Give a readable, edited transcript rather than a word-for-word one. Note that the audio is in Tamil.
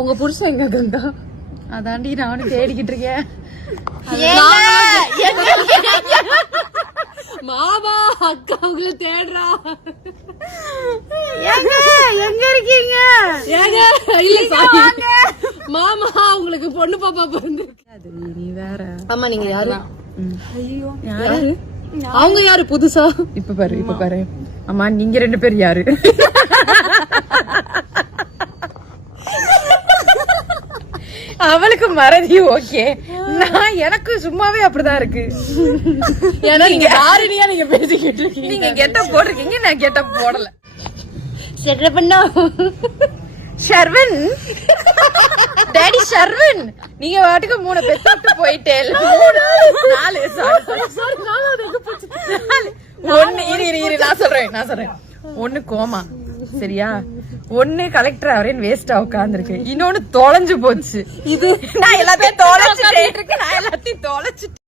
உங்க புருஷன் எங்க கங்கா? அதாண்டி நானும் தேடிக்கிட்டு இருக்கேன். மாமா அக்கா உங்களை தேடுறா. எங்க இருக்கீங்க? ஏங்க இல்ல சாரி மாமா உங்களுக்கு பொண்ணு பாப்பா பிறந்திருக்கு. நீ வேற. ஆமா நீங்க யாரு? ஐயோ யாரு அவங்க? யாரு புதுசா? இப்ப பாரு. ஆமா நீங்க 2 பேர் யாரு? அவளுக்கு மறதி ஓகே, நான் எனக்கு சும்மாவே அப்படிதான் இருக்கு. ஏன்னா நீங்க யாருனியா நீங்க பேசிக்கிட்டு இருக்கீங்க. நீங்க கெட்டப் போட்டிருக்கீங்க, நான் கெட்டப் போடல. ஷர்வன் டாடி ஷர்வன், நீங்க வாட்டுக்கு 3 பெத்து போயிட்டே. 4 சாரி 1 இரு நான் சொல்றேன். 1 கோமா சரியா, 1 கலெக்டர் அவரேன்னு வேஸ்டா உட்கார்ந்துருக்கு, இன்னொன்னு தொலைஞ்சு போச்சு. இது நான் எல்லாத்தையும் தொலைச்சிட்டேன்.